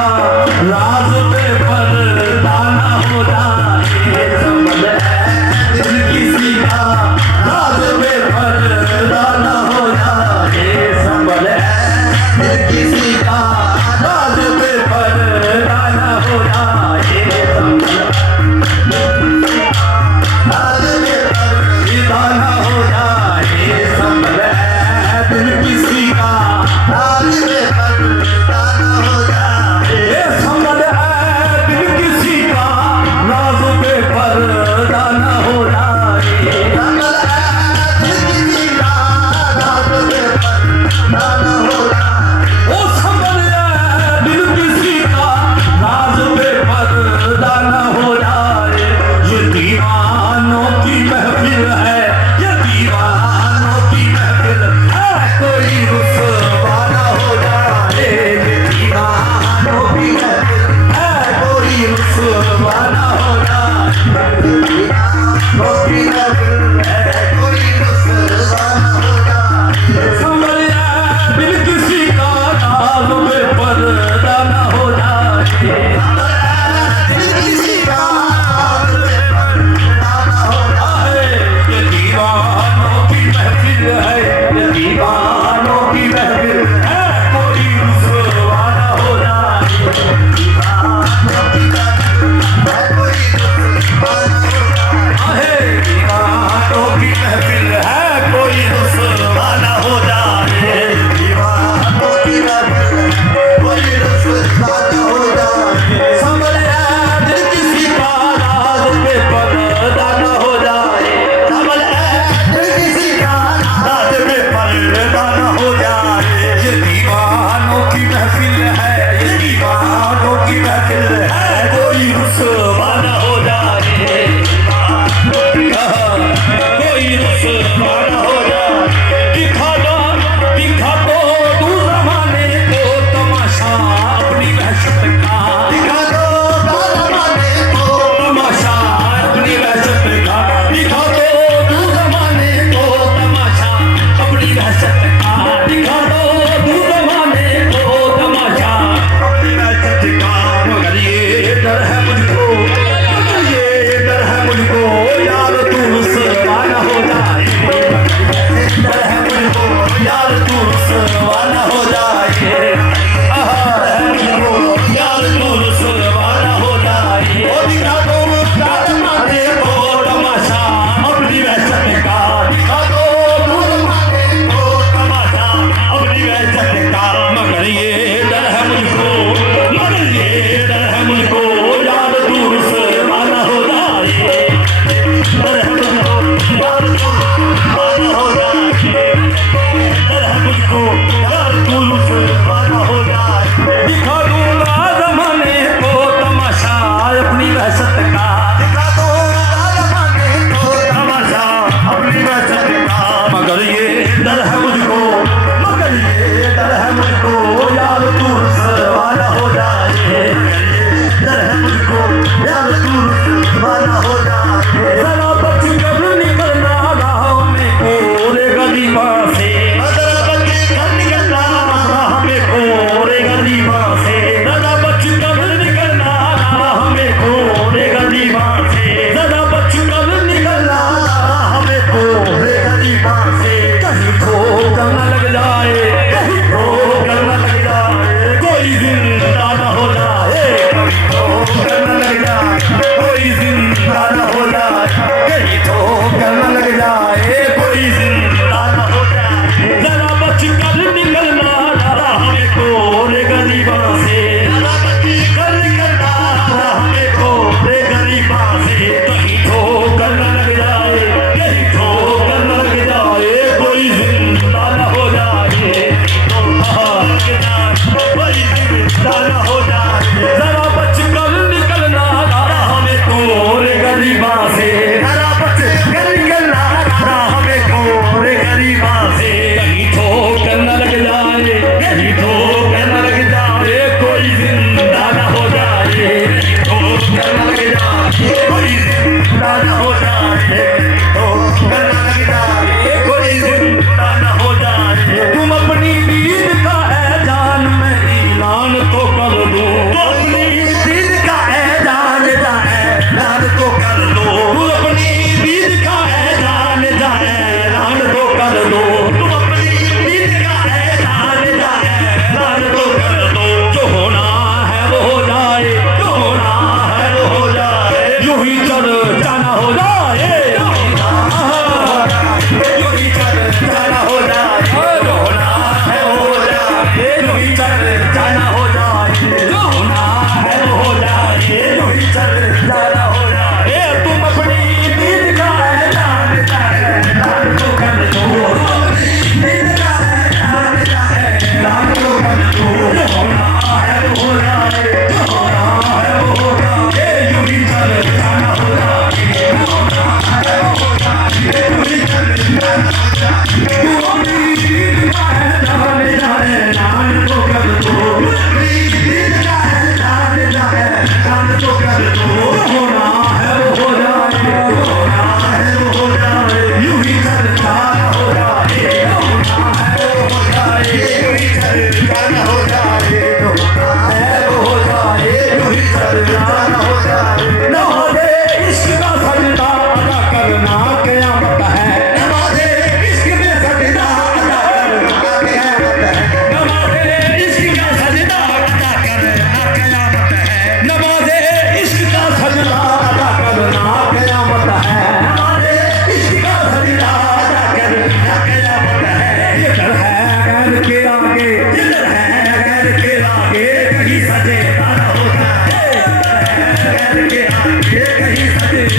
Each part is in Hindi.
राज पे पर्दा ना हो जाए संभल है दिल किसी का राज पे पर्दा ना हो जाए संभल है दिल किसी का राज पे पर्दा ना हो जाए संभल राज पे पर्दा ना हो जाए संभल है दिल किसी का राज पे पर्दा ना हो जाए संभल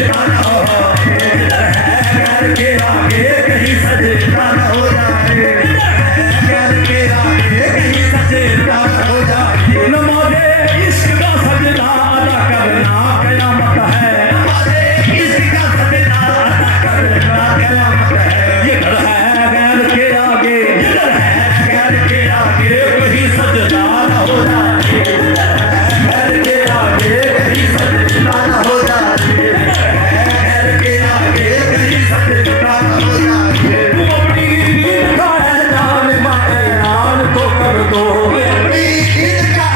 सजदा न हो जाए, गैर के आगे कहीं सजदा न हो जाए, गैर के आगे कहीं सजदा न हो जाए। नमाज़े इश्क का सजदा अदा करना क़यामत है, नमाज़े इश्क का सजदा अदा करना क़यामत है। ये डर है गैर के आगे, ये डर है गैर के आगे कहीं सजदा न हो जाए, गैर के आगे कहीं सजदा न हो जाए, गैर के आगे कहीं सजदा न हो जाए। तुम अपनी ईद का ऐलान ऐलान तो कर दो, अपनी ईद का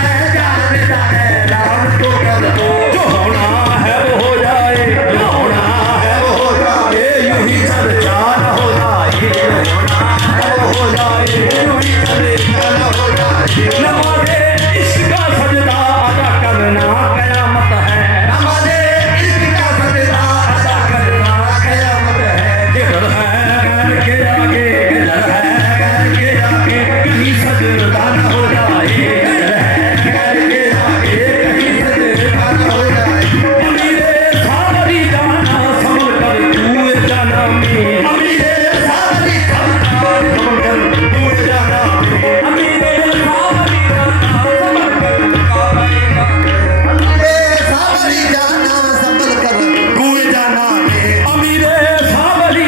ऐलान तो कर दो। जो होना है वो हो जाए, जो होना है वो हो जाए, यूं ही चर्चा न हो जाए, जो होना है वो हो जाए, यूं ही चर्चा न हो जाए। नमाज़े इश्क का सजदा अदा करना क़यामत है, नमाज़े इश्क का सजदा अदा करना क़यामत है। ये डर है गैर के आगे, ये डर है गैर के आगे कहीं सजदा न हो जाए, ये डर है गैर के आगे कहीं सजदा न हो जाए। अमीरे सावरी जाना संभल कर तू जाना में, अमीरे सावरी जाना संभल कर तू जाना में, अमीरे सावरी जाना संभल कर सावरी जाना संभल कर कुएं जाना में, अमीरे सावरी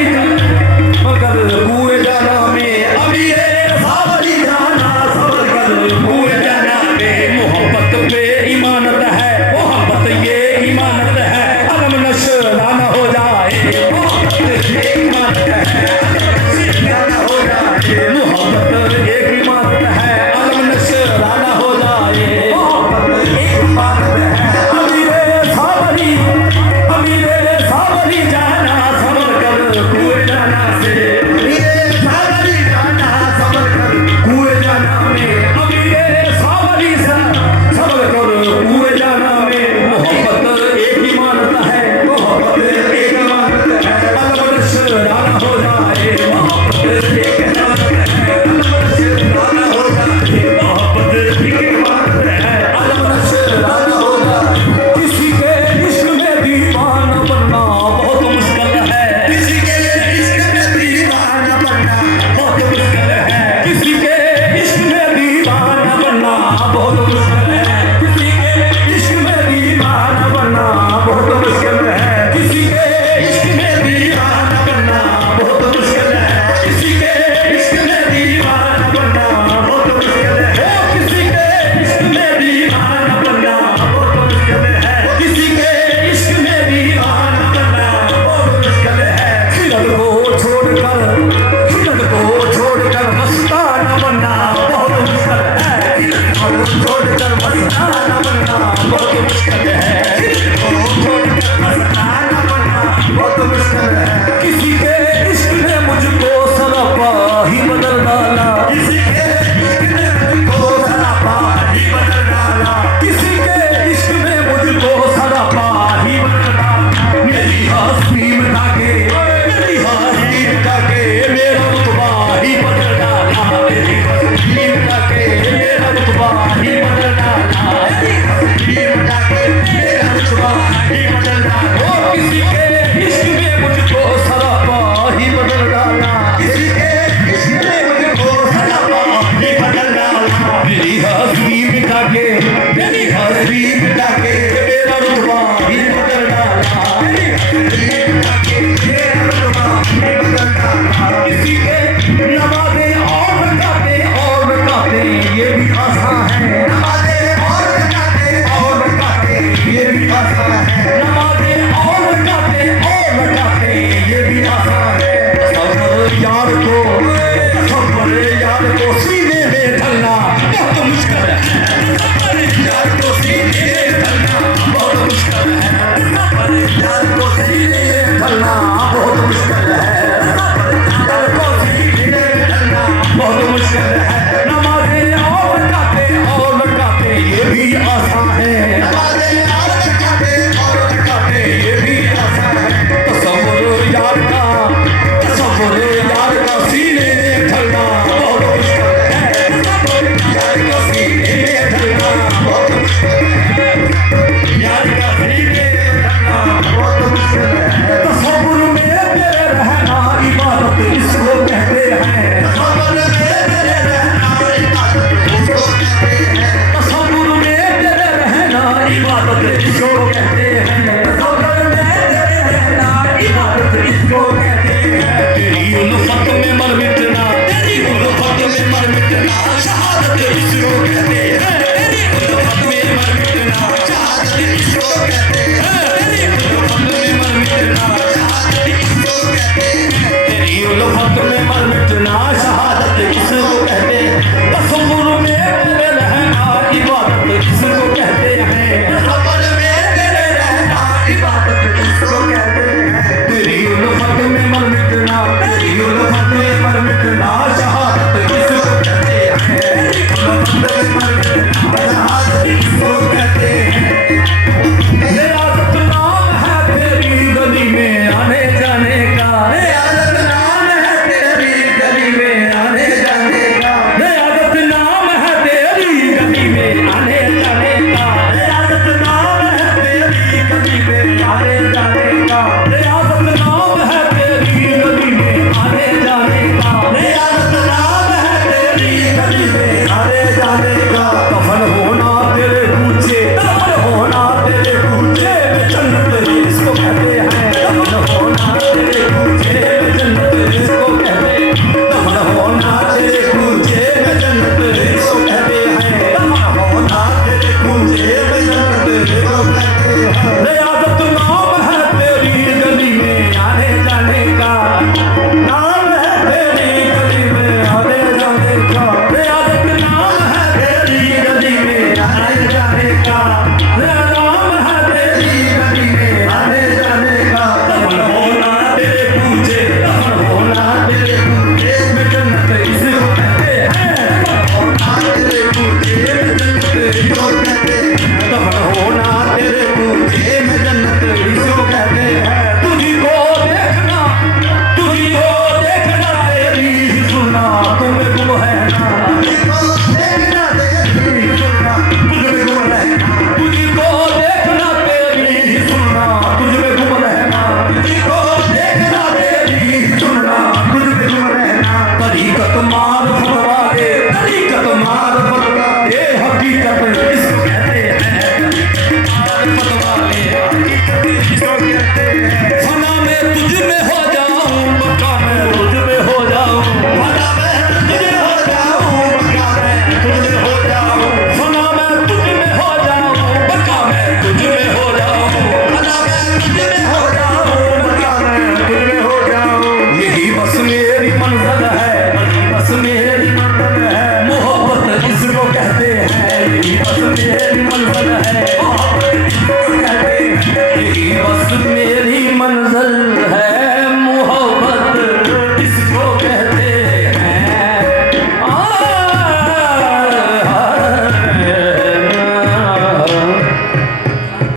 मगर कुएं जाना में, अमीरे सावरी जाना संभल कर कुएं जाना में। मोहब्बत पे इमानत है, मोहब्बत ये इमानत है, अलम नशा न हो जाए, मोहब्बत ये इमानत है, अलम नशा न हो जाए, मोहब्बत एक इमानत है, अलम नशा न हो जाए, मोहब्बत एक इमानत है। अमीरे सावरी जाना संभल कर कुएं जाना से, अमीरे सावरी जाना संभल कर कुएं जाना में, अमीरे सावरी संभल कर कुएं जाना में। मोहब्बत एक इमानत है, मोहब्बत एक इमानत है, अलम नशा न हो जाए, मोहब्बत एक इमानत है, अलम नशा न हो जाए, मोहब्बत एक इमानत है, अलम नशा न हो जाए। किसी के इश्क में दीवाना बनना बहुत मुश्किल है, किसी के इश्क में दीवाना बनना बहुत मुश्किल है, किसी के इश्क में दीवाना बनना बहुत मुश्किल है, किसी के इश्क में दीवाना बनना बहुत मुश्किल है, किसी के इश्क में दीवाना बनना बहुत मुश्किल है, किसी के इश्क में दीवाना बनना बहुत मुश्किल है, किसी के इश्क में दीवाना बनना बहुत मुश्किल है, किसी के इश्क में दीवाना बनना बहुत मुश्किल है। खिलत को छोड़कर मस्ताना बनना बहुत मुश्किल है, खिलत को छोड़कर मस्ताना बनना बहुत मुश्किल है, खिलत को छोड़कर मस्ताना बनना बहुत मुश्किल है। किसी के इश्क ने मुझको सरापा ही बदल डाला, किसी के इश्क ने मुझको सरापा ही बदल डाला, किसी के इश्क ने मुझको सरापा ही बदल डाला। मेरी हस्ती मिटा के, मेरी हस्ती मिटा के मेरा रुतबा ही बदल डाला, मेरी हस्ती मिटा के मेरा रुतबा ही बदल डाला, मेरी हस्ती मिटा के मेरा रुतबा ही बदल डाला। ओ किसी के इश्क में मुझको सरापा ही बदल डाला, किसी के इश्क ने मुझको सरापा ही बदल डाला। मेरी हस्ती मिटा के, मेरी हस्ती मिटा के मेरा रुतबा ही बदल डाला, मेरी हस्ती मिटा के मेरा रुतबा ही बदल डाला। किसी के नमाज़े और रकाते ये भी आसान है, नमाज़े और रकाते ये भी आसान है, नमाज़े और रकाते ये भी आसान है। सबर यार को सीने में ढलना बहुत मुश्किल है, सबर यार को सीने में ढलना बातों के जिसको कहते